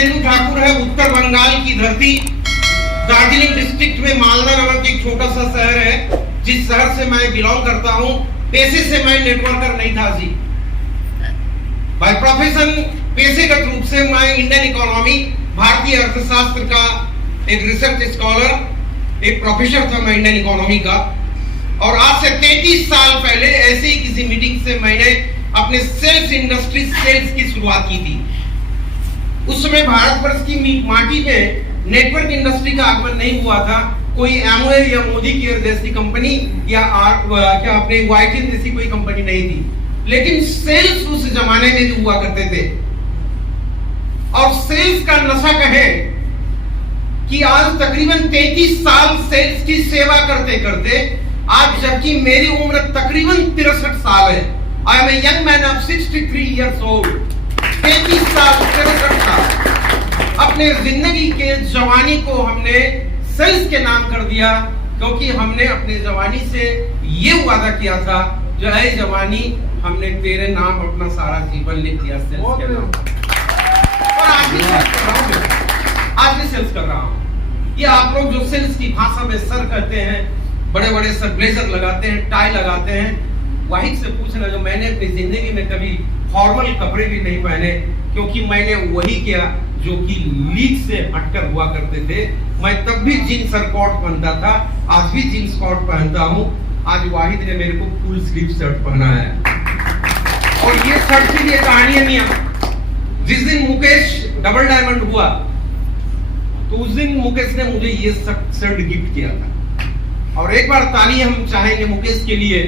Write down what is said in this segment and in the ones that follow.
धर्मेंद्र ठाकुर है, उत्तर बंगाल की धरती, दार्जिलिंग डिस्ट्रिक्ट में मालदा नामक एक छोटा सा शहर है, जिस शहर से मैं बिलोंग करता हूं। पेशे से मैं नेटवर्कर नहीं था जी, बाय प्रोफेशन पेशेगत रूप से मैं इंडियन इकोनॉमी, भारतीय अर्थशास्त्र का एक रिसर्च स्कॉलर, एक प्रोफेसर था मैं इंडियन इकोनॉमी का। और आज से 33 साल पहले ऐसे ही किसी मीटिंग से मैंने अपने सेल्स इंडस्ट्री सेल्स की शुरुआत की थी। उस समय भारतवर्ष की माटी में नेटवर्क इंडस्ट्री का आगमन नहीं हुआ था। कोई एमवे या मोदी केयर जैसी कंपनी या क्या अपने वाइटिन जैसी कोई कंपनी नहीं थी, लेकिन सेल्स उस जमाने में भी हुआ करते थे। और सेल्स का नशा कहे कि आज तकरीबन 33 साल सेल्स की सेवा करते करते आज, जबकि मेरी उम्र तकरीबन 63 साल है, I am a young man of 63 years old. 33 साल 63 साल अपने जिंदगी के जवानी को हमने सेल्स के नाम कर दिया, क्योंकि हमने अपने जवानी से ये वादा किया था, जो है जवानी हमने तेरे नाम अपना सारा जीवन लिख दिया सेल्स के नाम। और आज भी सेल्स कर रहा हूं, आज भी सेल्स कर रहा हूं। ये आप लोग जो सेल्स की भाषा में सर करते हैं, बड़े बड़े सर ब्लेजर लगाते हैं, टाई लगाते हैं, वाहिद से पूछना जो मैंने अपनी जिंदगी में कभी फॉर्मल कपड़े भी नहीं पहने, क्योंकि मैंने वही किया जो कि लीग से हटकर हुआ करते थे। मैं तब भी जींस और कोट पहनता था, आज भी जींस कोट पहनता हूं। आज वाहिद ने मेरे को फुल स्लीव शर्ट पहना है, और ये शर्ट की ये कहानी है मियां। जिस दिन मुकेश डबल डायमंड हुआ, तो उस दिन मुकेश ने मुझे ये शर्ट गिफ्ट किया था। और एक बार ताली हम चाहेंगे मुकेश के लिए,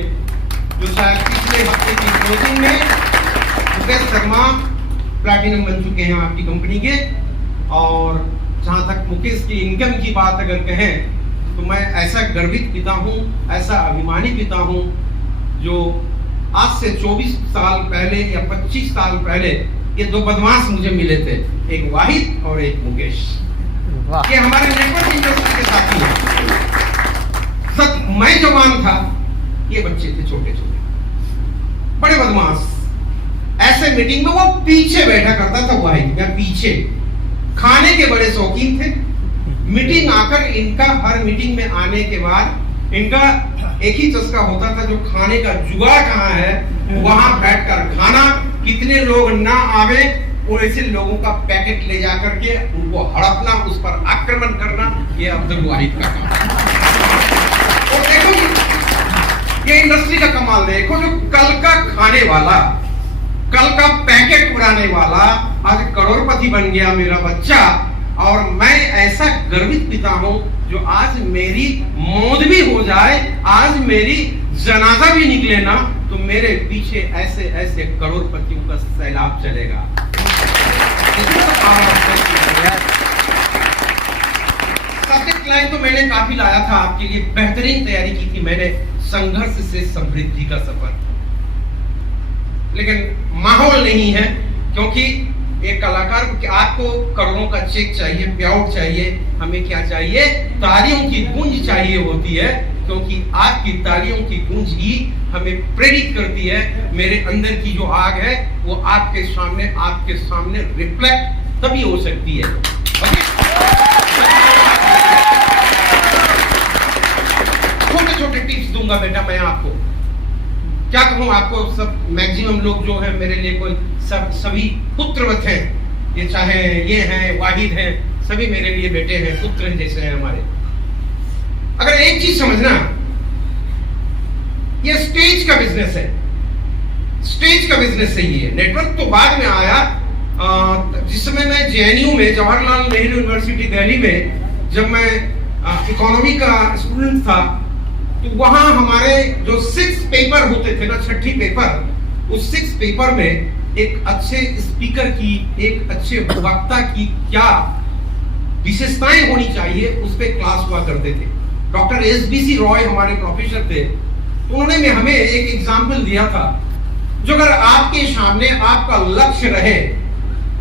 जो शायद पिछले हफ्ते की क्लोजिंग में मुकेश शर्मा प्लैटिनम बन चुके हैं आपकी कंपनी के। और जहां तक मुकेश की इनकम की बात अगर कहें, तो मैं ऐसा गर्वित पिता हूं, ऐसा अभिमानी पिता हूं, जो आज से 24 साल पहले या 25 साल पहले ये दो बदमाश मुझे मिले थे, एक वाहिद और एक मुकेश। ये हमारे नेटवर्क इंडस्ट्री के साथी हैं। सब मैं जवान था, ये बच्चे थे छोटे छोटे, बड़े बदमाश। ऐसे मीटिंग में वो पीछे बैठा करता था वाहिद, या पीछे। खाने के बड़े शौकीन थे। मीटिंग आकर इनका हर मीटिंग में आने के बाद इनका एक ही चस्का होता था, जो खाने का जुगाड़ कहाँ है वहां बैठकर खाना। कितने लोग ना आवे, ऐसे लोगों का पैकेट ले जाकर के उनको हड़पना, उस पर आक्रमण करना, ये अब्दुल वाहिद का काम। और देखो ये इंडस्ट्री का कमाल, देखो जो कल का खाने वाला, कल का पैकेट उड़ाने वाला आज करोड़पति बन गया मेरा बच्चा। और मैं ऐसा गर्वित पिता हूं, जो आज मेरी मौत भी हो जाए, आज मेरी जनाजा भी निकले ना, तो मेरे पीछे ऐसे ऐसे करोड़पतियों का सैलाब चलेगा। सब्जेक्ट लाइन तो मैंने काफी लाया था आपके लिए, बेहतरीन तैयारी की थी मैंने, संघर्ष से समृद्धि का सफर। लेकिन माहौल नहीं है, क्योंकि एक कलाकार को, आपको करोड़ों का चेक चाहिए, पेआउट चाहिए, हमें क्या चाहिए? तालियों की गूंज चाहिए होती है, क्योंकि आपकी तालियों की गूंज ही हमें प्रेरित करती है। मेरे अंदर की जो आग है वो आपके सामने रिफ्लेक्ट तभी हो सकती है। छोटे छोटे टिप्स दूंगा बेटा मैं आपको, क्या कहूं आपको। सब मैक्सिमम लोग जो है मेरे लिए कोई सभी पुत्रवत हैं, ये चाहे ये हैं, वाहिद हैं, सभी मेरे लिए बेटे हैं, पुत्र हैं जैसे हैं हमारे। अगर एक चीज समझना, ये स्टेज का बिजनेस है, स्टेज का बिजनेस सही है। नेटवर्क तो बाद में आया। जिस समय मैं जेएनयू में, जवाहरलाल नेहरू यूनिवर्सिटी दिल्ली में, जब मैं इकोनॉमी का स्टूडेंट था, तो वहां हमारे जो 6 पेपर होते थे ना, 6 पेपर, उस 6 पेपर में एक अच्छे स्पीकर की, एक अच्छे वक्ता की क्या विशेषताएं होनी चाहिए, उस पे क्लास हुआ करते थे। डॉक्टर एसबीसी रॉय हमारे प्रोफेसर थे, उन्होंने हमें एक एग्जाम्पल दिया था, जो अगर आपके सामने आपका लक्ष्य रहे,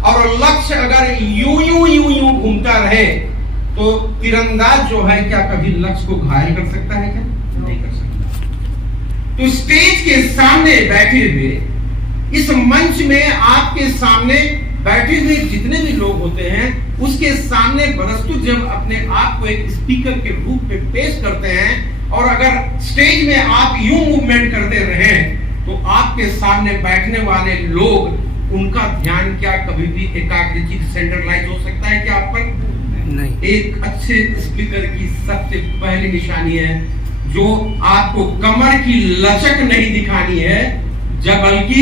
और लक्ष्य अगर यूं घूमता रहे, तो तीरंदाज जो है क्या कभी लक्ष्य को घायल कर सकता है? क्या नहीं कर सकता। तो स्टेज के सामने बैठे हुए, इस मंच में आपके सामने बैठे हुए जितने भी लोग होते हैं, उसके सामने प्रस्तुत जब अपने आप को एक स्पीकर के रूप में पेश करते हैं और अगर स्टेज में आप यूं मूवमेंट करते रहे तो आपके सामने बैठने वाले लोग, उनका ध्यान क्या कभी भी एकाग्रचित सेंट्रलाइज हो सकता है क्या आप पर? नहीं। एक अच्छे स्पीकर की सबसे पहली निशानी है जो आपको कमर की लचक नहीं दिखानी है, जब बल्कि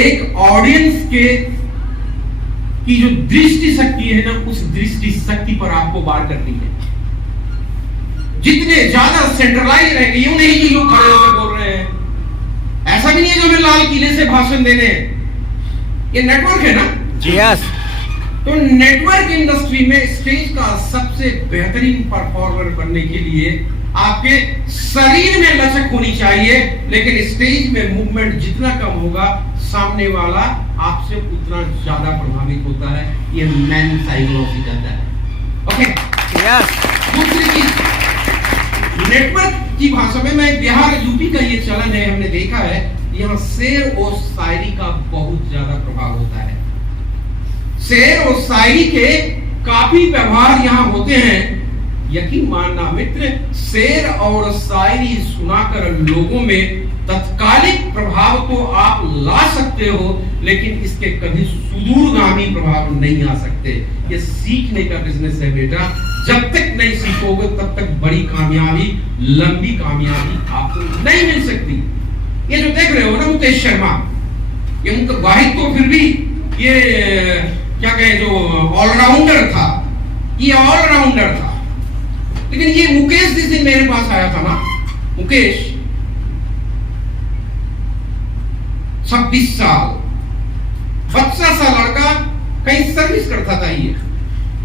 एक ऑडियंस के की जो दृष्टि शक्ति है ना, उस दृष्टि शक्ति पर आपको वार करनी है। जितने ज्यादा सेंट्रलाइज रहेंगे, यूं नहीं कि लोग खड़े होकर बोल रहे हैं, ऐसा भी नहीं है जो हमें लाल किले से भाषण देने, ये नेटवर्क है ना जी। यस। तो नेटवर्क इंडस्ट्री में स्टेज का सबसे बेहतरीन परफॉर्मर बनने के लिए आपके शरीर में लचक होनी चाहिए, लेकिन स्टेज में मूवमेंट जितना कम होगा सामने वाला आपसे उतना ज्यादा प्रभावित होता है। ये मैन साइकोलॉजी कहता है। ओके। यस। दूसरी चीज, नेटवर्क की भाषा में, मैं बिहार यूपी का ये चलन है, हमने देखा है यहाँ शेर और शायरी का बहुत ज्यादा प्रभाव होता है। शेर और शायरी के काफी व्यवहार यहाँ होते हैं। यकीन मानना मित्र, शेर और शायरी सुनाकर लोगों में तत्कालिक प्रभाव तो आप ला सकते हो, लेकिन इसके कभी सुदूरगामी प्रभाव नहीं आ सकते। ये सीखने का बिजनेस है बेटा, जब तक नहीं सीखोगे तब तक बड़ी कामयाबी, लंबी कामयाबी आपको नहीं मिल सकती। ये जो देख रहे हो ना मुकेश शर्मा, ये उनका वाहिद तो फिर भी ये क्या कहे जो ऑलराउंडर था, ये ऑलराउंडर था। लेकिन ये मुकेश जिस दिन मेरे पास आया था ना, मुकेश 26 साल बच्चा सा लड़का, कहीं सर्विस करता था। ये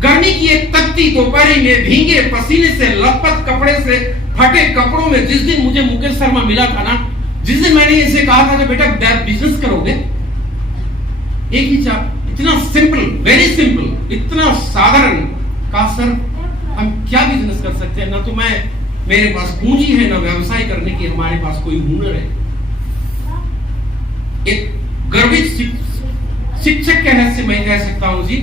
गर्मी की एक तपती दोपहर में भीगे पसीने से लथपथ कपड़े से फटे कपड़ों में जिस दिन मुझे मुकेश शर्मा मिला था ना, जिस दिन मैंने इसे कहा था कि बेटा बिजनेस करोगे, एक ही चाप, इतना सिंपल, वेरी सिंपल, इतना साधारण, कहा सर हम क्या बिजनेस कर सकते हैं, ना तो मेरे पास पूंजी है, ना व्यवसाय करने की हमारे पास कोई हुनर है। एक गर्वित शिक्षक के हैसियत से मैं कह सकता हूं जी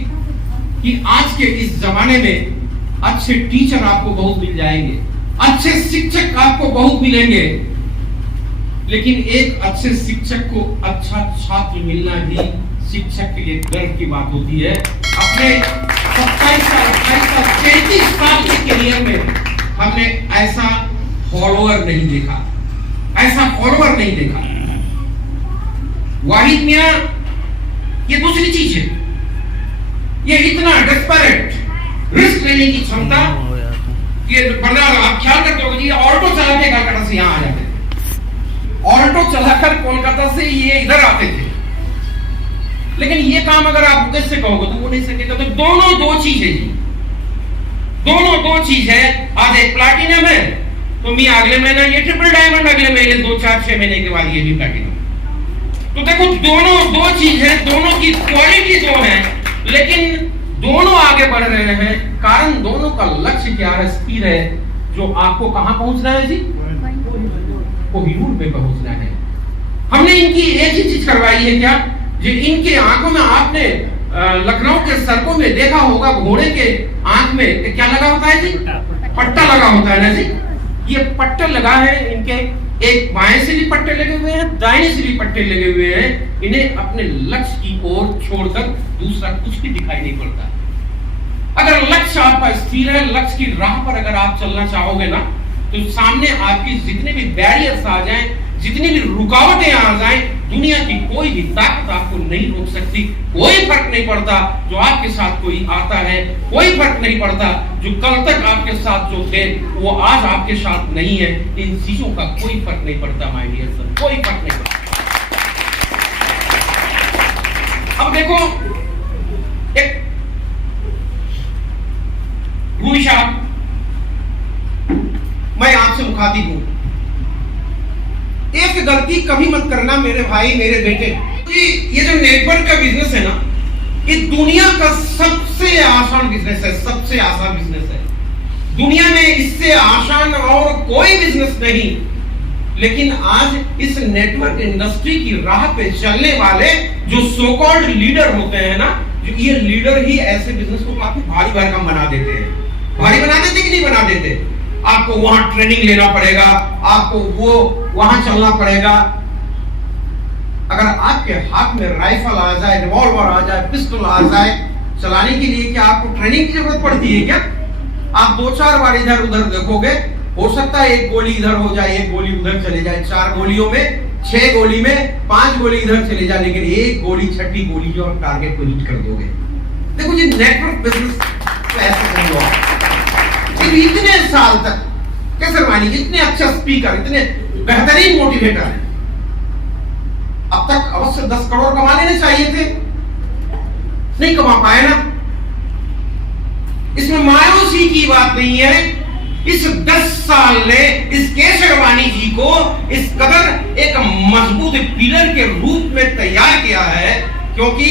कि आज के इस जमाने में अच्छे टीचर आपको बहुत मिल जाएंगे, अच्छे शिक्षक आपको बहुत मिलेंगे, लेकिन एक अच्छे शिक्षक को अच्छा छात्र मिलना भी शिक्षक के लिए गर्व की बात होती है। अपने 27 साल 28 साल 33 साल के करियर में हमने ऐसा फॉलोअर नहीं देखा, ऐसा फॉलोअर नहीं देखा। वाहिद मियां, ये दूसरी चीज है, ये इतना डेस्परेट रिस्क लेने की क्षमता, ये बना आप ख्याल करते हो कि ऑल्टो चला के कलकत्ता से यहां आ जाते, ऑल्टो चलाकर कोलकाता से ये इधर आते थे। लेकिन ये काम अगर आप मुकेश से कहोगे तो वो नहीं सकेगा। तो दोनों दो चीज है जी, दोनों दो चीज है। आज एक प्लैटिनम है तो मैं अगले महीना ये ट्रिपल डायमंड, अगले महीने 2 4 6 महीने के बाद ये भी प्लैटिनम। तो देखो दोनों दो चीज है, दोनों की क्वालिटी दो है, लेकिन दोनों आगे बढ़ रहे हैं। कारण दोनों का लक्ष्य क्या है, स्थिर है, जो आपको कहां पहुंचना है जी, कोहिनूर पे पहुंचना है। हमने इनकी एक ही चीज करवाई है क्या, जो इनके आंखों में आपने लखनऊ के सड़कों में देखा होगा, घोड़े के आंख में क्या लगा होता है जी, पट्टा लगा होता है ना जी। ये पट्टे लगा है इनके, एक बाएं से भी पट्टे लगे हुए हैं, दाएं से भी पट्टे लगे हुए हैं। इन्हें अपने लक्ष्य की ओर छोड़कर दूसरा कुछ भी दिखाई नहीं पड़ता। अगर लक्ष्य आपका स्थिर है, लक्ष्य की राह पर अगर आप चलना चाहोगे ना, तो सामने आपकी जितने भी बैरियर्स आ जाएं, जितनी भी रुकावटें आ जाएं, दुनिया की कोई भी ताकत आपको नहीं रोक सकती। कोई फर्क नहीं पड़ता जो आपके साथ कोई आता है, कोई फर्क नहीं पड़ता जो कल तक आपके साथ जो थे वो आज आपके साथ नहीं है। इन चीजों का कोई फर्क नहीं पड़ता माय डियर सर, कोई फर्क नहीं पड़ता। अब देखो, एक रूमिशा, मैं आपसे मुखातिब हूं, एक गलती कभी मत करना मेरे भाई, मेरे बेटे। ये जो नेटवर्क का बिजनेस है ना, ये दुनिया का सबसे आसान बिजनेस है, सबसे आसान बिजनेस है दुनिया में। इससे आसान और कोई बिजनेस नहीं। लेकिन आज इस नेटवर्क इंडस्ट्री की राह पे चलने वाले जो सो कॉल्ड लीडर होते हैं ना, जो ये लीडर ही ऐसे बिजनेस को काफी भारी भरकम बना देते हैं। भारी बना देते कि नहीं बना देते? आपको वहां ट्रेनिंग लेना पड़ेगा, आपको वो वहां चलना पड़ेगा। अगर आपके हाथ में राइफल आ जाए, रिवॉल्वर आ जाए, पिस्टल आ जाए, चलाने के लिए क्या आपको ट्रेनिंग की जरूरत पड़ती है क्या? आप 2-4 बार इधर उधर देखोगे, हो सकता है एक गोली इधर हो जाए, एक गोली उधर चले जाए, 4 गोलियों में, 6 गोली में 5 गोली इधर चले जाए, लेकिन एक गोली, छठी गोली जो आप टारगेट को हिट कर दोगे। देखो ये नेटवर्क बिजनेस तो ऐसा नहीं हुआ। इतने साल तक केसरवानी इतने अच्छा स्पीकर, इतने बेहतरीन मोटिवेटर है, अब तक अवश्य 10 करोड़ कमा लेने चाहिए थे, नहीं कमा पाए ना। इसमें मायूसी की बात नहीं है। इस 10 साल ने इस केसरवानी जी को इस कदर एक मजबूत पिलर के रूप में तैयार किया है, क्योंकि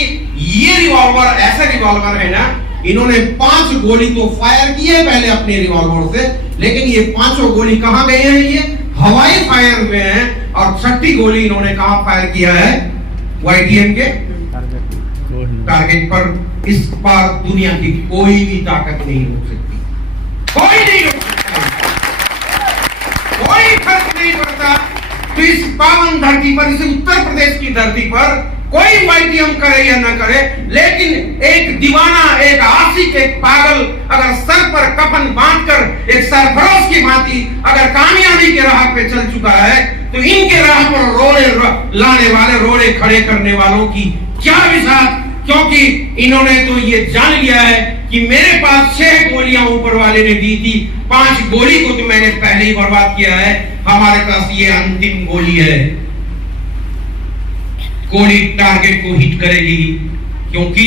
ये रिवॉल्वर ऐसा रिवॉल्वर है ना, इन्होंने 5 गोली तो फायर की है पहले अपने रिवॉल्वर से, लेकिन ये 5 गोली कहां गए हैं? ये हवाई फायर हुए हैं, और 6ठी गोली इन्होंने कहां फायर किया है? YTM के टारगेट पर। इस बार दुनिया की कोई भी ताकत नहीं रोक सकती, कोई नहीं रोक सकता, कोई फर्क नहीं पड़ता। तो इस पावन धरती पर, इस उत्तर प्रदेश की धरती पर कोई YTM करे या ना करे, लेकिन एक दीवाना, एक आशिक, एक पागल अगर सर पर कफन बांधकर एक सरफरोश की भांति अगर कामयाबी के राह पे चल चुका है, तो इनके राह पर रोड़े लाने वाले, रोड़े खड़े करने वालों की क्या विसात, क्योंकि इन्होंने तो ये जान लिया है कि मेरे पास 6 गोलियां ऊपर वाले ने दी थी, 5 गोली को तो मैंने पहले ही बर्बाद किया है, हमारे पास ये अंतिम गोली है। गोली टारगेट को हिट करेगी, क्योंकि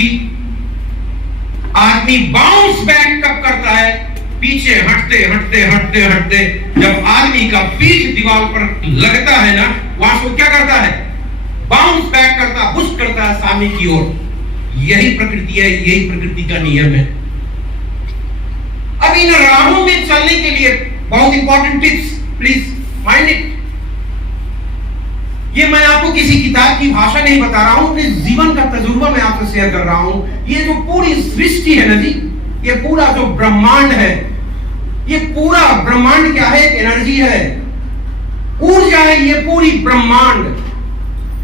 आदमी बाउंस बैक कब करता है? पीछे हटते हटते हटते हटते जब आदमी का पीठ दीवार पर लगता है ना, वहां से क्या करता है? बाउंस बैक करता, पुश करता है सामने की ओर। यही प्रकृति है, यही प्रकृति का नियम है। अब इन राहों में चलने के लिए बहुत important tips, please mind it. ये मैं आपको किसी किताब की भाषा नहीं बता रहा हूं, अपने जीवन का तजुर्बा मैं आपसे शेयर कर रहा हूं। ये जो पूरी सृष्टि है ना जी, ये पूरा जो ब्रह्मांड है, ये पूरा ब्रह्मांड क्या है? एक एनर्जी है, ऊर्जा है, ये पूरी ब्रह्मांड।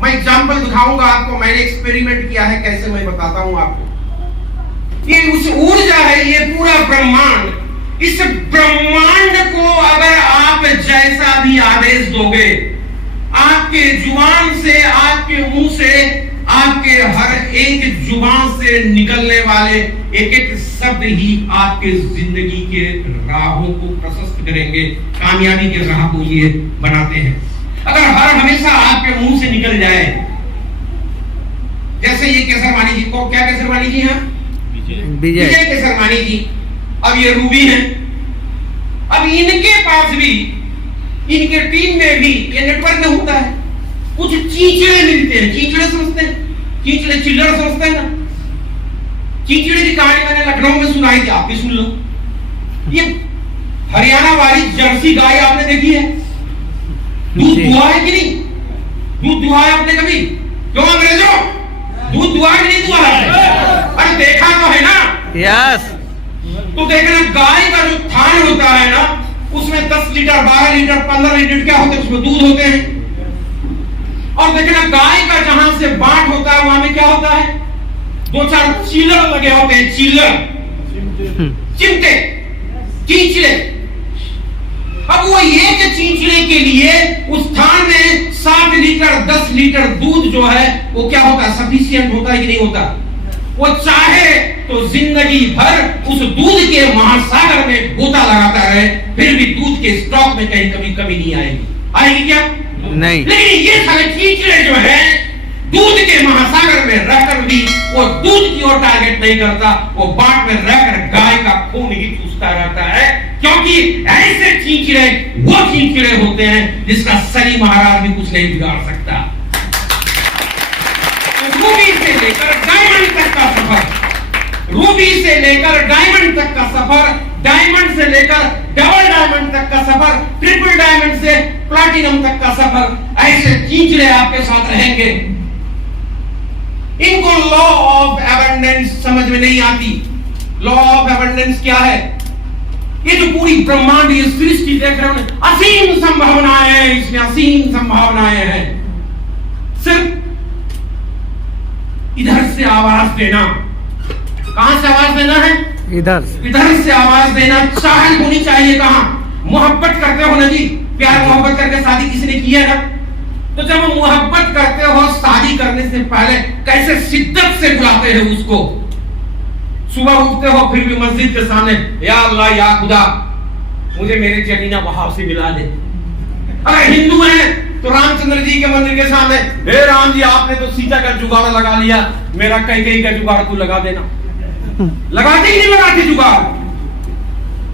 मैं एग्जांपल दिखाऊंगा आपको, मैंने एक्सपेरिमेंट किया है, कैसे मैं बताता हूं आपको। ये उस ऊर्जा है, ये पूरा ब्रह्मांड। इस ब्रह्मांड को अगर आप जैसा भी आदेश दोगे, आपके जुबान से, आपके मुंह से, आपके हर एक जुबान से निकलने वाले एक एक शब्द ही आपके जिंदगी के राहों को प्रशस्त करेंगे, कामयाबी के राह को ये बनाते हैं। अगर हर हमेशा आपके मुंह से निकल जाए, जैसे ये केसरवानी जी को, क्या केसरवानी जी हैं? विजय केसरवानी जी, अब ये रूबी हैं, अब इनके पास भी, इनके टीम में भी ये नेटवर्क में होता है, कुछ चीचड़े मिलते हैं। चीचड़े समझते हैं? चीचड़े चिल्लर समझते हैं ना? चीचड़े की कहानी मैंने लखनऊ में सुनाई थी, आप भी सुन लो। ये हरियाणा वाली जर्सी गाय आपने देखी है? दूध दुहा है कि नहीं? दूध दुहा है आपने कभी? क्यों अंग्रेजों, दूध दुहा है कि नहीं दुहा है? अरे देखा तो है ना? यस। तो देखना, गाय का जो थान होता है ना, उसमें 10 लीटर, 12 लीटर, 15 लीटर क्या होते हैं? उसमें दूध होते हैं। और देखना, गाय का जहां से बाट होता है, वहां में क्या होता है? 2-4 चीलर लगे होते हैं, चीलर, चिमटे, चींचड़े। अब वो एक चींचड़े के लिए उस थान में 60 लीटर, 10 लीटर दूध जो है वो क्या होता है? सफिशिएंट होता है कि नहीं होता? वो चाहे तो जिंदगी भर उस दूध के महासागर में गोता लगाता रहे, फिर भी दूध के स्टॉक में कहीं कभी कमी नहीं आएगी। आएगी क्या? नहीं। लेकिन ये सारे चीचड़े जो है, दूध के महासागर में रहकर भी वो दूध की ओर टारगेट नहीं करता, वो बाट में रहकर गाय का खून ही चूसता रहता है, क्योंकि ऐसे चीचड़े वो चीचड़े होते हैं जिसका शनि महाराज भी कुछ नहीं बिगाड़ सकता। रूबी से लेकर डायमंड तक का सफर, रूबी से लेकर डायमंड तक का सफर, डायमंड से लेकर डबल डायमंड तक का सफर, ट्रिपल डायमंड से प्लैटिनम तक का सफर, ऐसे चीचड़े आपके साथ रहेंगे। इनको लॉ ऑफ एबंडेंस समझ में नहीं आती। लॉ ऑफ एबंडेंस क्या है? ये जो पूरी ब्रह्मांड ये सृष्टि देख रहे हैं, असीम संभावनाएं हैं, इसमें असीम संभावनाएं हैं। सिर्फ इधर से आवाज देना, कहां से आवाज देना है? इधर से आवाज देना। चाहत होनी चाहिए कहां? मोहब्बत करते हो ना जी, प्यार मोहब्बत करके शादी किसी ने की है ना? तो जब मोहब्बत करते हो, शादी करने से पहले कैसे शिद्दत से बुलाते हैं उसको। सुबह उठते हो फिर भी मस्जिद के सामने, या अल्लाह या खुदा मुझे मेरे जनीना वहां से मिला दे। अगर हिंदू हैं तो रामचंद्र जी के मंदिर के सामने, हे राम जी आपने तो सीता का जुगाड़ लगा लिया, मेरा कई का जुगाड़ तू लगा देना। लगाते ही नहीं लगाते जुगाड़?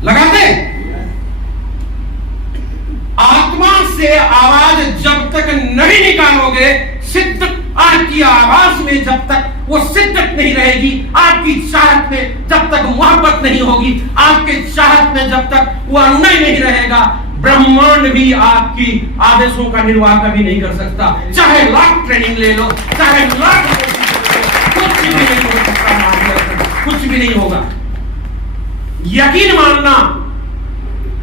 लगाते। आत्मा से आवाज जब तक नहीं निकालोगे, शिद्दत आपकी आवाज में जब तक वो शिद्दत नहीं रहेगी, आपकी चाहत में जब तक मोहब्बत नहीं होगी, आपके चाहत में जब तक वो अनुनय नहीं रहेगा, ब्रह्मांड भी आपकी आदेशों का निर्वाह कभी नहीं कर सकता। चाहे लाख ट्रेनिंग ले लो, चाहे लाख, कुछ भी नहीं हो सकता, कुछ भी नहीं होगा। यकीन मानना,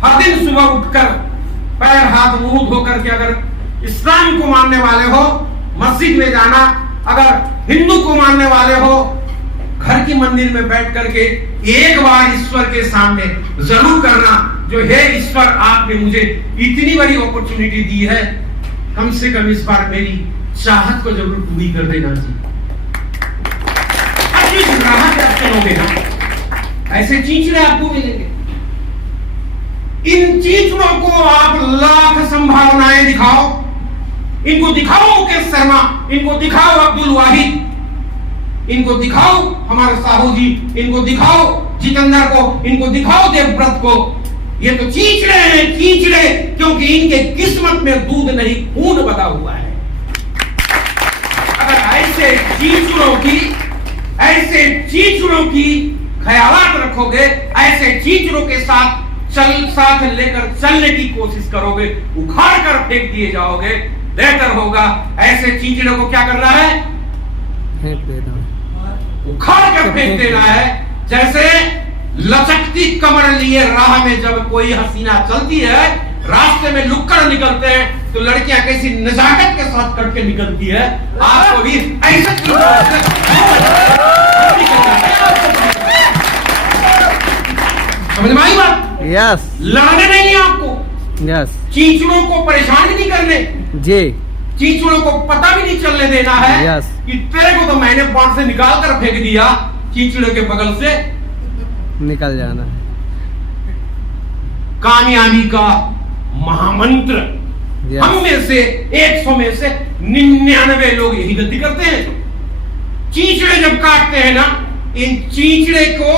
हर दिन सुबह उठकर पैर हाथ मुंह धोकर के अगर इस्लाम को मानने वाले हो मस्जिद में जाना, अगर हिंदू को मानने वाले हो घर की मंदिर में बैठ करके एक बार ईश्वर के सामने जरूर करना, जो है ईश्वर आपने मुझे इतनी बड़ी अपॉर्चुनिटी दी है, कम से कम इस बार मेरी चाहत को जरूर पूरी कर देना जी। राहत आप चलोगे ना, ऐसे चींचड़े आपको मिलेंगे। इन चींचड़ों को आप लाख संभावनाएं दिखाओ, इनको दिखाओ मुकेश शर्मा, इनको दिखाओ अब्दुल वाहिद, इनको दिखाओ हमारे साहू जी, इनको दिखाओ जितेंद्र को, इनको दिखाओ देवव्रत को। ये तो चींचड़े हैं, चींचड़े, क्योंकि इनके किस्मत में दूध नहीं खून बता हुआ है। अगर ऐसे चींचड़ों की ख्यालात रखोगे, ऐसे चींचड़ों के साथ लेकर चलने की कोशिश करोगे, उखाड़ कर फेंक दिए जाओगे, बेहतर होगा। ऐसे चींचड़ों को क्या करना है? उखाड़ कर फेंक देना है। जैसे लचकती कमर लिए राह में जब कोई हसीना चलती है, रास्ते में लुक्कड़ निकलते हैं, तो लड़कियां कैसी नजाकत के साथ करके निकलती है, आपको भी ऐसे समझ में आई बात? यस। लड़ने नहीं है आपको, यस। चींचड़ों को परेशान नहीं करने जी, चींचड़ों को पता भी नहीं चलने देना है यस। कि तेरे को तो मैंने पॉट से निकाल कर फेंक दिया, चींचड़ों के बगल से निकल जाना है। कामयाबी का महामंत्र, हम में से 100 में से 99 लोग यही गलती करते हैं। चींचड़े जब काटते हैं ना, इन चींचड़े को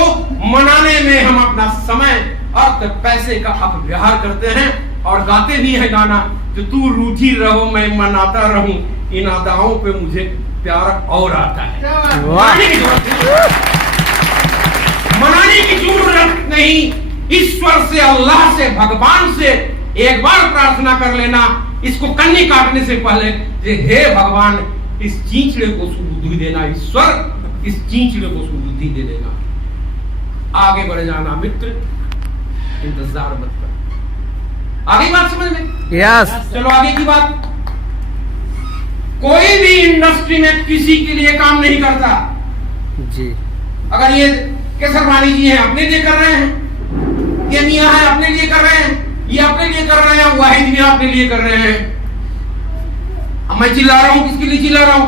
मनाने में हम अपना समय और पैसे का अपव्यवहार करते हैं और गाते भी है गाना, जो तू रूठी रहो मैं मनाता रहूं, इन अदाओं पे मुझे प्यार और आता है। मनाने की जरूरत नहीं, ईश्वर से, अल्लाह से, भगवान से एक बार प्रार्थना कर लेना, इसको कन्नी काटने से पहले, हे भगवान इस चींचड़े को सुबुद्धि देना, ईश्वर इस चींचड़े को सुबुद्धि दे देना। आगे बढ़ जाना मित्र, इंतजार मत कर। आगे बात समझ में? यस। चलो आगे की बात। कोई भी इंडस्ट्री में किसी के लिए काम नहीं करता जी। अगर ये केसरवानी जी हैं अपने लिए कर रहे हैं, ये मियां है अपने लिए कर रहे हैं, ये अपने लिए कर रहे हैं, वाहिद भी अपने लिए कर रहे हैं। अब मैं चिल्ला रहा हूं, किसके लिए चिल्ला रहा हूं?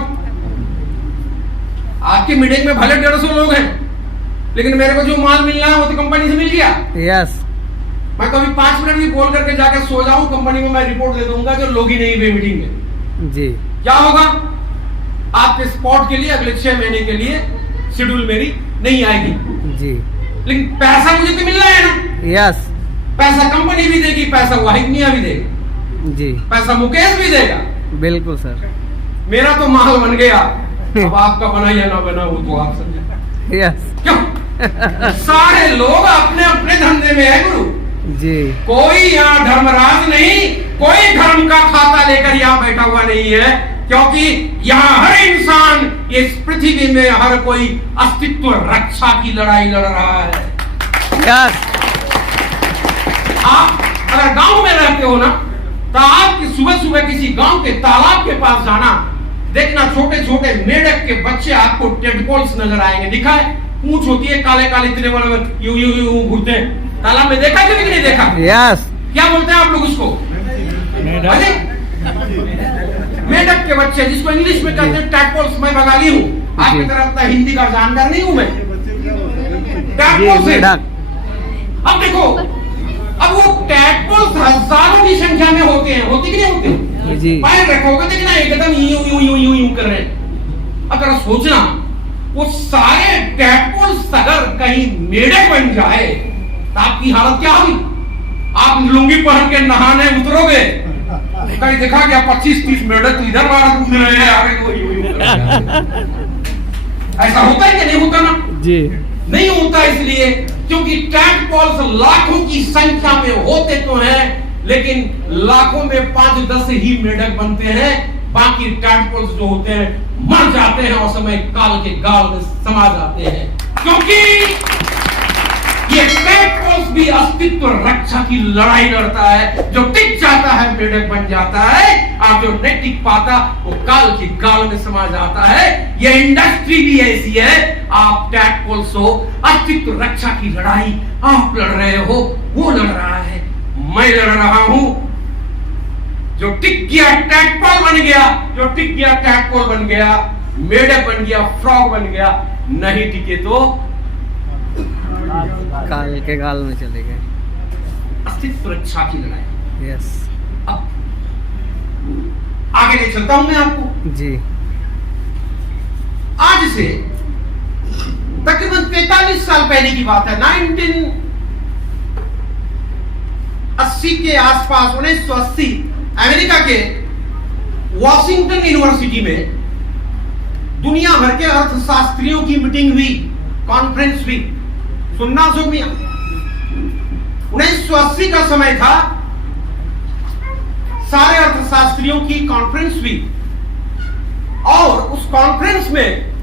आपके मीटिंग में भले 150 लोग हैं, लेकिन मेरे को जो माल मिल रहा है वो तो कंपनी से मिल गया। यस। मैं कभी 5 मिनट भी बोल करके जाकर सो जाऊं, कंपनी में मैं रिपोर्ट दे दूंगा जो लोग ही नहीं हुए मीटिंग में जी। क्या होगा? आपके स्पॉट के लिए अगले 6 महीने के लिए शेड्यूल मेरी नहीं आएगी जी, लेकिन पैसा मुझे तो मिल रहा है ना। यस। पैसा कंपनी भी देगी, पैसा वाहिद मियां भी देगा जी, पैसा मुकेश भी देगा। बिल्कुल सर। मेरा तो माल बन गया, अब आपका बना या ना बना वो तो आप समझे। यस। क्यों? सारे लोग अपने अपने धंधे में है गुरु जी। कोई यहाँ धर्मराज नहीं, कोई धर्म का खाता लेकर यहाँ बैठा हुआ नहीं है। क्योंकि यहाँ हर इंसान इस पृथ्वी में हर कोई अस्तित्व रक्षा की लड़ाई लड़ रहा है। यस। आप अगर गांव में रहते हो ना, तो आपकी सुबह सुबह किसी गांव के तालाब के पास जाना, देखना छोटे छोटे मेढक के बच्चे आपको टेडपोल्स नजर आएंगे। दिखा है, पूंछ होती है काले काले इतने बड़े, यूं यूं यूं घूरते हैं तालाब में। देखा है कि नहीं देखा? यस। क्या बोलते हैं आप लोग उसको? मेढक के बच्चे, जिसको इंग्लिश में कहते हैं टैडपोल्स। मैं बंगाली हूँ, आपकी तरह इतना हिंदी का जानकार नहीं हूं मैं। टैडपोल्स। अब देखो, अब वो टैडपोल्स हजारों की संख्या में होते हैं, होती कि नहीं होते? जी। पैर रखोगे देखना एकदम यूं यूं यूं यूं यूं कर रहे हैं। अब जरा सोचना, वो सारे टैडपोल्स अगर कहीं मेढक बन जाए तो आपकी हालत क्या होगी? आप लुंगी पहन के नहाने उतरोगे, कहीं देखा क्या 25-30 मेढक इधर बाहर कूद रहे हैं, ऐसा होता है कि नहीं होता ना? जी नहीं होता, इसलिए क्योंकि टैडपोल्स लाखों की संख्या में होते तो हैं, लेकिन लाखों में 5-10 ही मेढक बनते हैं। बाकी टैडपोल्स जो होते हैं मर जाते हैं और समय काल के गाल में समा जाते हैं, क्योंकि ये टैडपोल्स भी अस्तित्व रक्षा की लड़ाई लड़ता है। जो टिक जाता है मेढक बन जाता है, और जो नहीं टिक पाता वो काल के गाल में समा जाता है। ये इंडस्ट्री भी ऐसी है। आप टैडपोल्स हो, अस्तित्व रक्षा की लड़ाई आप लड़ रहे हो, वो लड़ रहा है, मैं लड़ रहा हूं। जो टिक गया टैडपोल बन गया, जो टिक गया टैडपोल बन गया, मेढक बन गया, फ्रॉग बन गया। नहीं टिके तो काल के गाल में चले गए। अस्तित्व रक्षा की लड़ाई। यस। अब आगे ले चलता हूं मैं आपको। जी। आज से तकरीबन 43 साल पहले की बात है, 1980 के आसपास, 1980 अमेरिका के वॉशिंगटन यूनिवर्सिटी में दुनिया भर के अर्थशास्त्रियों की मीटिंग हुई, कॉन्फ्रेंस हुई। सुनना सुन मिया, 1980 का समय था, सारे अर्थशास्त्रियों की कॉन्फ्रेंस हुई, और उस कॉन्फ्रेंस में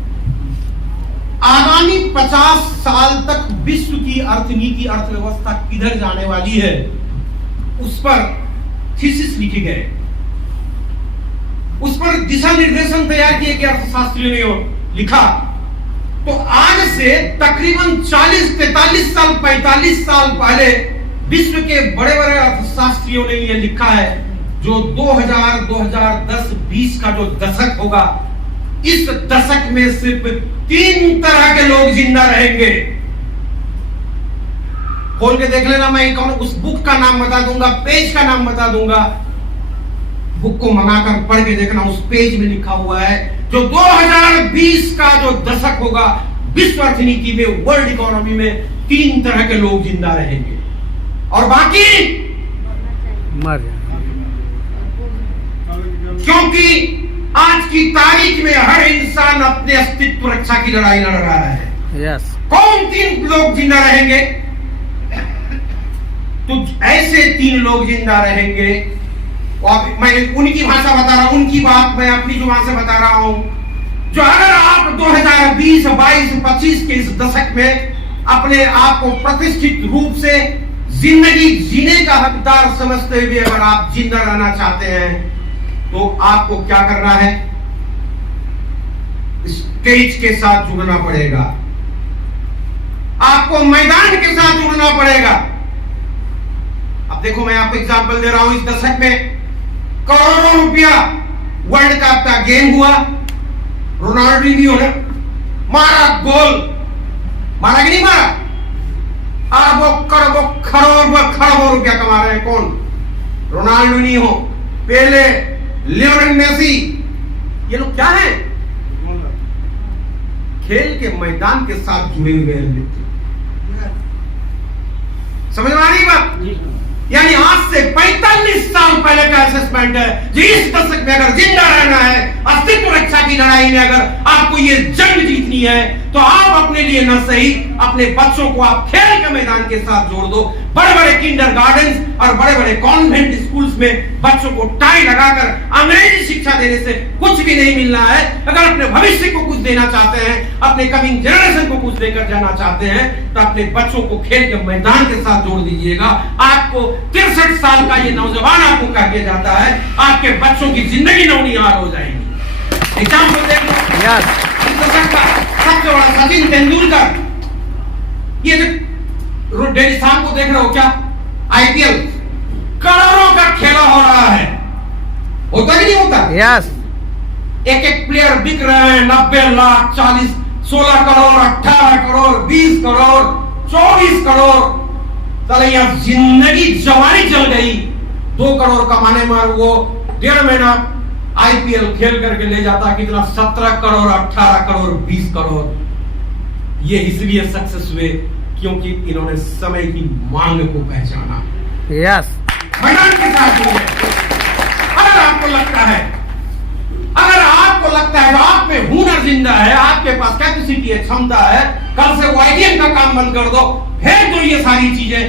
आगामी 50 साल तक विश्व की अर्थनीति, अर्थव्यवस्था किधर जाने वाली है, उस पर थीसिस लिखे गए, उस पर दिशा निर्देशन तैयार किए गए अर्थशास्त्रियों ने लिखा। तो आज से तकरीबन 40-43 साल, 45 साल पहले विश्व के बड़े बड़े अर्थशास्त्रियों ने यह लिखा है, जो 2000, 2010, 20 का जो दशक होगा, इस दशक में सिर्फ 3 तरह के लोग जिंदा रहेंगे। खोल के देख लेना, मैं कौन उस बुक का नाम बता दूंगा, पेज का नाम बता दूंगा, बुक को मंगाकर पढ़ के देखना, उस पेज में लिखा हुआ है जो 2020 का जो दशक होगा, विश्व अर्थनीति में, वर्ल्ड इकोनॉमी में 3 तरह के लोग जिंदा रहेंगे और बाकी मर। क्योंकि आज की तारीख में हर इंसान अपने अस्तित्व रक्षा की लड़ाई लड़ रहा है। यस। कौन 3 लोग जिंदा रहेंगे? तो ऐसे 3 लोग जिंदा रहेंगे, और मैं उनकी भाषा बता रहा हूं, उनकी बात मैं अपनी जुबान से बता रहा हूं, जो अगर आप 2020, 22, 25 के इस दशक में अपने आप को प्रतिष्ठित रूप से जिंदगी जीने का हकदार समझते हुए अगर आप जिंदा रहना चाहते हैं, तो आपको क्या करना है? स्टेज के साथ जुड़ना पड़ेगा, आपको मैदान के साथ जुड़ना पड़ेगा। अब देखो, मैं आपको एग्जांपल दे रहा हूं, इस दशक में करोड़ों रुपया वर्ल्ड कप का गेम हुआ, रोनाल्डो ने मारा गोल, मारा कि नहीं मारा? अरबों करोड़ों खरबों रुपया कमा रहे हैं। कौन? रोनाल्डो, पेले, लियोनेल मेसी। ये लोग क्या है? खेल के मैदान के साथ जुड़े हुए हैं। समझ में आ रही बात? यानी आज से 45 साल पहले का असेसमेंट है, जिस दशक में अगर जिंदा रहना है अस्तित्व रक्षा की लड़ाई में अगर आपको ये जंग जीतनी है तो आप अपने लिए न सही अपने बच्चों को आप खेल के मैदान के साथ जोड़ दो। बड़े बड़े किंडरगार्टन और बड़े बड़े कॉन्वेंट स्कूल्स में बच्चों को टाई लगाकर अंग्रेजी शिक्षा देने से कुछ भी नहीं मिलना है। अगर अपने भविष्य को कुछ देना चाहते हैं, अपने कमिंग जनरेशन को कुछ देकर जाना चाहते हैं तो अपने बच्चों को खेल के मैदान के साथ जोड़ दीजिएगा। आपको 63 साल का ये नौजवान आपको कह के जाता है, आपके बच्चों की जिंदगी नौनिहाल हो जाएगी। एग्जाम्पल देख लो, इस दशक का सबसे बड़ा सचिन तेंदुलकर, ये जो डेली शाम को देख रहे हो क्या, आईपीएल करोड़ों का खेला हो रहा है, होता ही नहीं होता? यस। एक एक प्लेयर बिक रहे हैं 90 लाख, 40, 16 करोड़, 18 करोड़, 20 करोड़, 24 करोड़। चले यार, जिंदगी जवानी चल गई। 2 करोड़ कमाने में वो 1.5 महीना आईपीएल खेल करके ले जाता, कितना 17 करोड़, 18 करोड़, 20 करोड़। ये इसलिए सक्सेस हुए क्योंकि इन्होंने समय की मांग को पहचाना। यस। मैदान के साथ जुड़े। अगर आपको लगता है तो आप में हुनर जिंदा है, आपके पास कैपेसिटी है, क्षमता है, कल से वाईडीएम का काम बंद कर दो, फेंक दो ये सारी चीजें,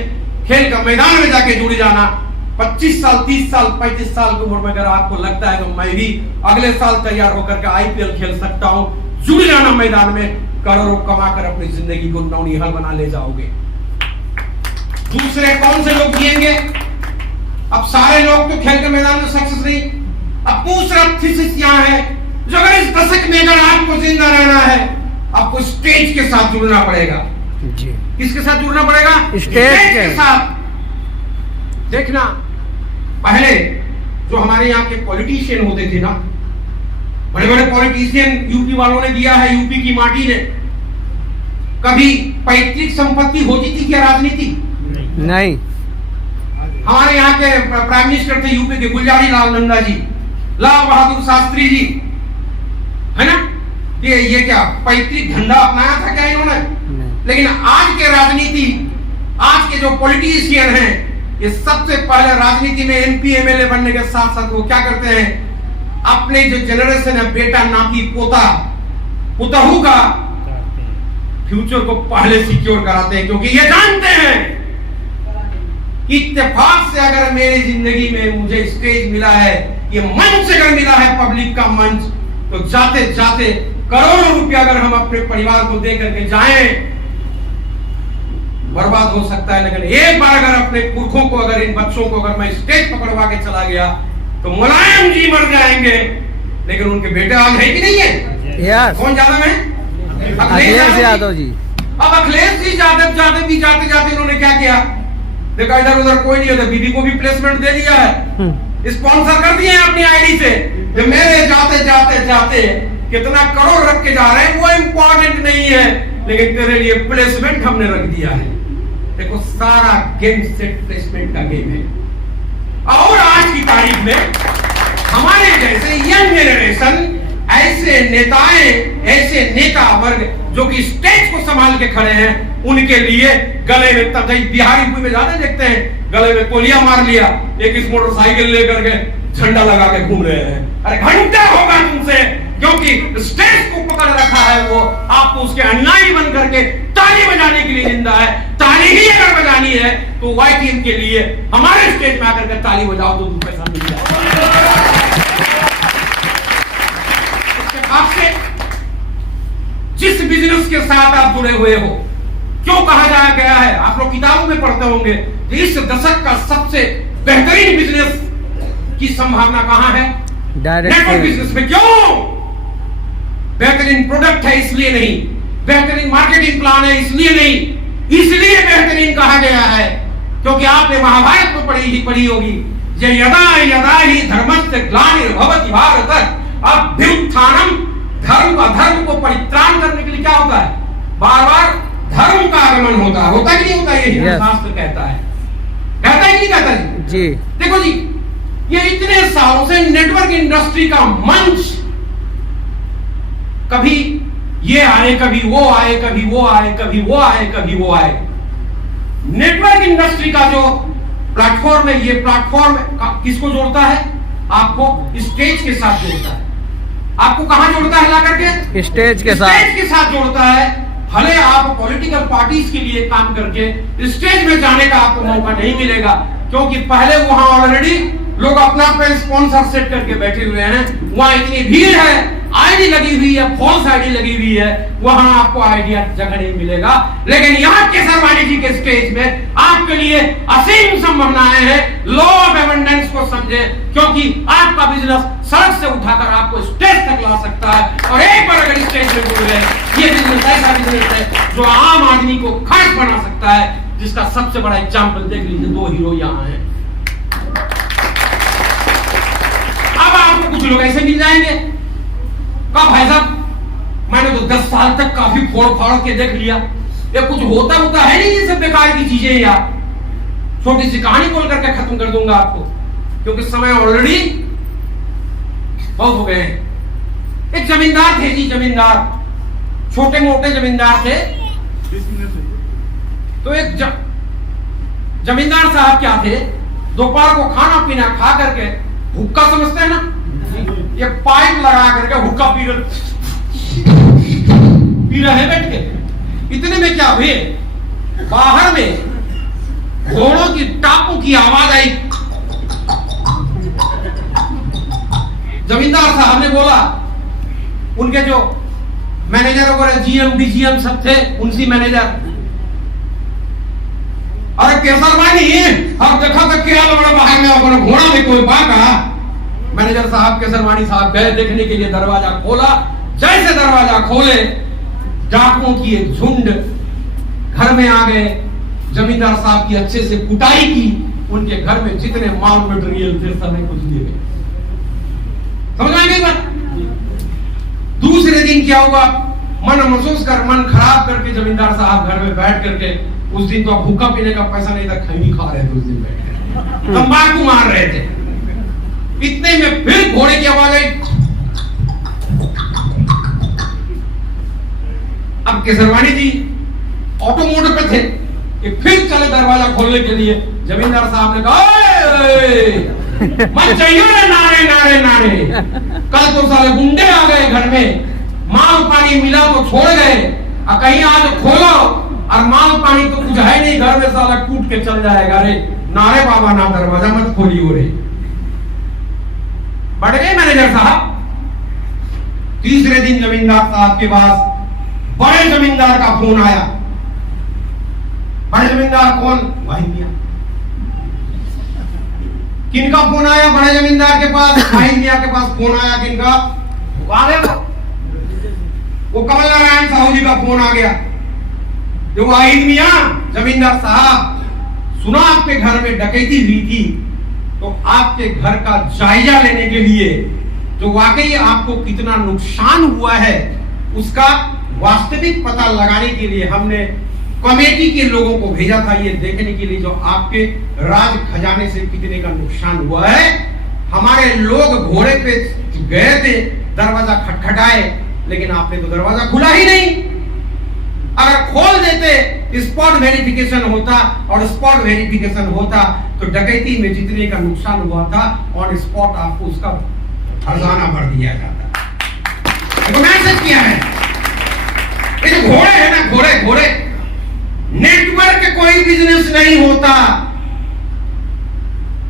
खेल का मैदान में जाके जुड़ जाना। 25 साल, 30 साल, 35 साल की उम्र में अगर आपको लगता है तो मैं भी अगले साल तैयार होकर के आईपीएल खेल सकता हूं, जुड़ जाना मैदान में, करोड़ों कमाकर अपनी जिंदगी को नौनिहाल बना ले जाओगे। दूसरे कौन से लोग जिएंगे? अब सारे लोग तो खेल के मैदान में सक्सेस नहीं। अब दूसरा थीसिस यहां है, जो अगर इस दशक में अगर आपको जिंदा रहना है, आपको स्टेज के साथ जुड़ना पड़ेगा। जी। किसके साथ जुड़ना पड़ेगा? स्टेज के साथ। देखना, पहले जो हमारे यहाँ के पॉलिटिशियन होते थे ना, बड़े बड़े पॉलिटिशियन यूपी वालों ने दिया है, यूपी की माटी ने। कभी पैतृक संपत्ति होती थी क्या राजनीति? नहीं। हमारे यहाँ के प्राइम मिनिस्टर थे यूपी के गुलजारी लाल नंदा जी, लाल बहादुर शास्त्री जी, है ना? ये क्या पैतृक धंधा अपनाया था क्या इन्होंने? लेकिन आज के राजनीति, आज के जो पॉलिटिशियन हैं, ये सबसे पहले राजनीति में एमपी एमएलए बनने के साथ साथ वो क्या करते हैं, अपने जो जनरेशन है, बेटा नाती पोता पुतहू का फ्यूचर को पहले सिक्योर कराते हैं, क्योंकि ये जानते हैं इत्तेफाक से अगर मेरी जिंदगी में मुझे स्टेज मिला है, ये मंच अगर मिला है, पब्लिक का मंच, तो जाते जाते करोड़ों रुपया अगर हम अपने परिवार को दे करके जाएं, बर्बाद हो सकता है। लेकिन एक बार अगर अपने पुरखों को, अगर इन बच्चों को अगर मैं स्टेज पकड़वा के चला गया तो मुलायम जी मर जाएंगे, लेकिन उनके बेटे आज है कि नहीं है? यस। कौन ज्यादा में? अखिलेश यादव जी। अब अखिलेश जी यादव भी जाते जाते इन्होंने क्या किया, देखा इधर उधर कोई नहीं होता, बीबी को भी प्लेसमेंट दे दिया है, स्पॉन्सर कर दिए अपनी आईडी से, जो मेरे जाते जाते जाते कितना करोड़ रख के जा रहे हैं वो इम्पोर्टेंट नहीं है, लेकिन तेरे लिए प्लेसमेंट हमने रख दिया है। देखो, सारा गेम सेट प्लेसमेंट का गेम है। और आज की तारीख में हमारे जैसे यंग जनरेशन, ऐसे नेताएं, ऐसे नेता वर्ग जो कि स्टेज को संभाल के खड़े हैं, उनके लिए गले में तथा बिहारी में ज्यादा देखते हैं, गले में तौलिया मार लिया, एक इस मोटरसाइकिल लेकर के झंडा लगा के घूम रहे हैं। अरे घंटा होगा तुमसे, क्योंकि स्टेज को पकड़ रखा है वो, आपको उसके अनुयायी बन करके ताली बजाने के लिए जिंदा है। ताली ही अगर बजानी है तो वाई टीम के लिए हमारे स्टेज में आकर के ताली बजाओ तो पैसा मिल जाएगा। आपसे जिस बिजनेस के साथ आप जुड़े हुए हो, क्यों कहा जाया गया है, आप लोग किताबों में पढ़ते होंगे, इस दशक का सबसे बेहतरीन बिजनेस की संभावना कहां है? नेटवर्क बिजनेस में। क्यों? बेहतरीन प्रोडक्ट है इसलिए नहीं, बेहतरीन मार्केटिंग प्लान है इसलिए नहीं, इसलिए बेहतरीन कहा गया है क्योंकि आपने महाभारत में पढ़ी होगी, यदा यदा ही धर्मस्य ग्लानिर्भवति भारत अभ्युत्थानम, धर्म को परित्राण करने के लिए क्या होता है? बार बार धर्म का आगमन होता है कि नहीं होता? ये शास्त्र कहता है कि नहीं कहता जी? देखो जी, ये इतने सालों से नेटवर्क इंडस्ट्री का मंच, कभी ये आए, कभी वो आए, कभी वो आए, कभी वो आए, कभी वो आए। नेटवर्क इंडस्ट्री का जो प्लेटफॉर्म है, ये प्लेटफॉर्म किसको जोड़ता है? आपको स्टेज के साथ जोड़ता है। आपको कहां जोड़ता है ला करके? स्टेज के साथ। स्टेज के साथ जोड़ता है। भले आप पॉलिटिकल पार्टीज के लिए काम करके स्टेज में जाने का आपको मौका नहीं मिलेगा, क्योंकि पहले वहां ऑलरेडी लोग अपना अपना स्पॉन्सर सेट करके बैठे हुए हैं। वहां इतनी भीड़ है, आईडी लगी हुई है, फॉल्स आईडी लगी हुई है, वहां आपको आइडिया जगह नहीं मिलेगा। लेकिन यहाँ केसरवानी जी के स्टेज में आपके लिए असीम संभावनाएं हैं। लॉ ऑफ एबंडेंस को समझे, क्योंकि आपका बिजनेस सड़क से उठाकर आपको स्टेज तक ला सकता है। और एक बार अगर स्टेज में जुड़ गए, ये बिजनेस ऐसा बिजनेस है जो आम आदमी को खर्च बना सकता है, जिसका सबसे बड़ा एग्जाम्पल देख लीजिए, 2 हीरो यहाँ हैं। अब आपको कुछ लोग ऐसे मिल जाएंगे, कहा भाई साहब मैंने तो 10 साल तक काफी फोड़ फाड़ के देख लिया, ये कुछ होता है नहीं, ये सब बेकार की चीजें यार। छोटी सी कहानी बोल करके खत्म कर दूंगा आपको, क्योंकि समय ऑलरेडी बहुत हो गए हैं। एक जमींदार थे जी, जमींदार, छोटे मोटे जमींदार थे। तो एक जमींदार साहब क्या थे, दोपहर को खाना पीना खा करके, हुक्का समझते हैं ना, ये पाइप लगा करके हुक्का पी रहे बैठ के। इतने में क्या हुए, बाहर में घोड़ों की टापों की आवाज आई। जमींदार साहब ने बोला, उनके जो मैनेजर वगैरह जीएम डीजीएम सब थे, उनसी मैनेजर, अरे केसरवानी अब देखा तो क्या बड़ा बाहर में अपना घोड़ा में कोई बाका। मैनेजर साहब केसरवानी साहब गए देखने के लिए, दरवाजा खोला। जैसे दरवाजा खोले, डाकुओं की एक झुंड घर में आ गए। जमींदार साहब की अच्छे से कुटाई की, उनके घर में जितने माल मटेरियल थे सब कुछ दिए गए। समझ में नहीं बात? दूसरे दिन क्या हुआ, मन महसूस कर, मन खराब करके जमींदार साहब घर में बैठ करके, उस दिन तो अब भूखा पीने का पैसा नहीं था, खैनी खा रहे थे उस दिन बैठ कर, तंबाकू मार रहे थे। इतने में फिर घोड़े की आवाज आई। अब केसरवानी जी ऑटोमोटिव पे थे, कि फिर चले दरवाजा खोलने के लिए। जमींदार साहब ने कहा, मत चाहिए नारे नारे नारे, कल तो साले गुंडे आ गए घर में, माल पानी मिला तो छोड़ गए, और कहीं आज खोलो और माल पानी तो कुछ है नहीं, घर में साला कूट के चल जाएगा। रे नारे बाबा ना, दरवाजा मत खोलियो रे। बढ़ गए मैनेजर साहब। तीसरे दिन जमींदार साहब के पास बड़े जमींदार का फोन आया। बड़े जमींदार कौन? भाई मियां। किनका फोन आया? बड़े जमींदार के पास, भाई मियां के पास फोन आया। किनका? वो कमल नारायण साहू जी का फोन आ गया। जो वाहिद मियां, जमींदार साहब, सुना आपके घर में डकैती हुई थी, तो आपके घर का जायजा लेने के लिए, जो वाकई आपको कितना नुकसान हुआ है, उसका वास्तविक पता लगाने के लिए हमने कमेटी के लोगों को भेजा था, ये देखने के लिए जो आपके राज खजाने से कितने का नुकसान हुआ है। हमारे लोग घोड़े पे गए थे, दरवाजा खटखटाए, लेकिन आपने तो दरवाजा खुला ही नहीं। अगर खोल देते, स्पॉट वेरिफिकेशन होता, और स्पॉट वेरिफिकेशन होता तो डकैती में जितने का नुकसान हुआ था, ऑन स्पॉट आपको उसका खजाना भर दिया जाता। मैसेज किया है, ये घोड़े है ना, घोड़े घोड़े, नेटवर्क कोई बिजनेस नहीं होता,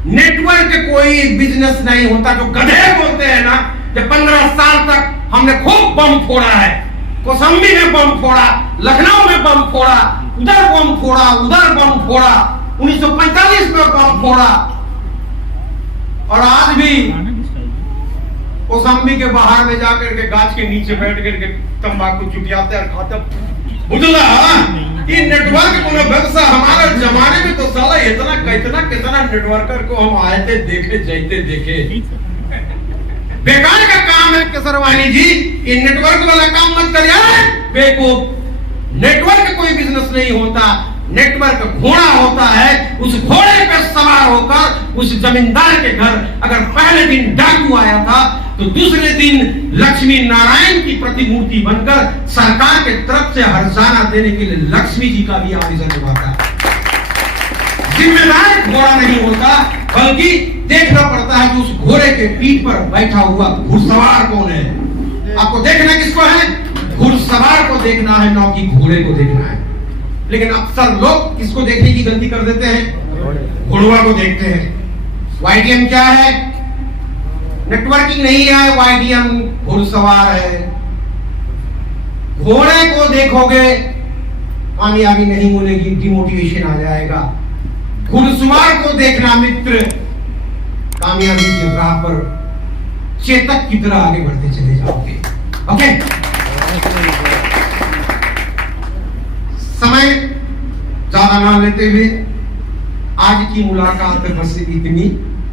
नेटवर्क कोई बिजनेस नहीं होता। जो गधे बोलते हैं ना, जब 15 साल तक हमने खूब बम फोड़ा है, कौशाम्बी में बम फोड़ा, लखनऊ में बम फोड़ा, उधर बम फोड़ा, उधर बम फोड़ा, 1945 में बम फोड़ा, और आज भी कौशाम्बी के बाहर में जाकर के गाछ के नीचे बैठ करके तंबाकू चुटियाते और खाते। बुझला ये नेटवर्क को व्यवसाय हमारे जमाने में तो साला इतना कितना नेटवर्कर को हम आए थे, देखे जाते देखे। बेकार का काम है केसरवानी जी, ये नेटवर्क वाला काम मत करिए बेवकूफ। नेटवर्क कोई बिजनेस नहीं होता, नेटवर्क घोड़ा होता है। उस घोड़े पर सवार होकर उस जमींदार के घर अगर पहले दिन डाकू आया था, तो दूसरे दिन लक्ष्मी नारायण की प्रतिमूर्ति बनकर सरकार के तरफ से हर्षाना देने के लिए लक्ष्मी जी का भी आवेदन हुआ था। जिम्मेदार घोड़ा नहीं होता, बल्कि देखना पड़ता है कि उस घोड़े के पीठ पर बैठा हुआ घुड़सवार कौन है। आपको देखना किसको है? घुड़सवार को देखना है, नौ की घोड़े को देखना है। लेकिन अक्सर लोग किसको देखने की गलती कर देते हैं? घोड़वा को देखते हैं। वाईटीएम क्या है? नेटवर्किंग नहीं है, वाईटीएम घुड़सवार है। घोड़े को देखोगे कामयाबी नहीं मिलेगी, डिमोटिवेशन आ जाएगा। घुड़सवार को देखना मित्र, कामयाबी की राह पर चेतक की तरह आगे बढ़ते चले जाओगे। ओके, समय ज्यादा ना लेते हुए आज की मुलाकात बस इतनी।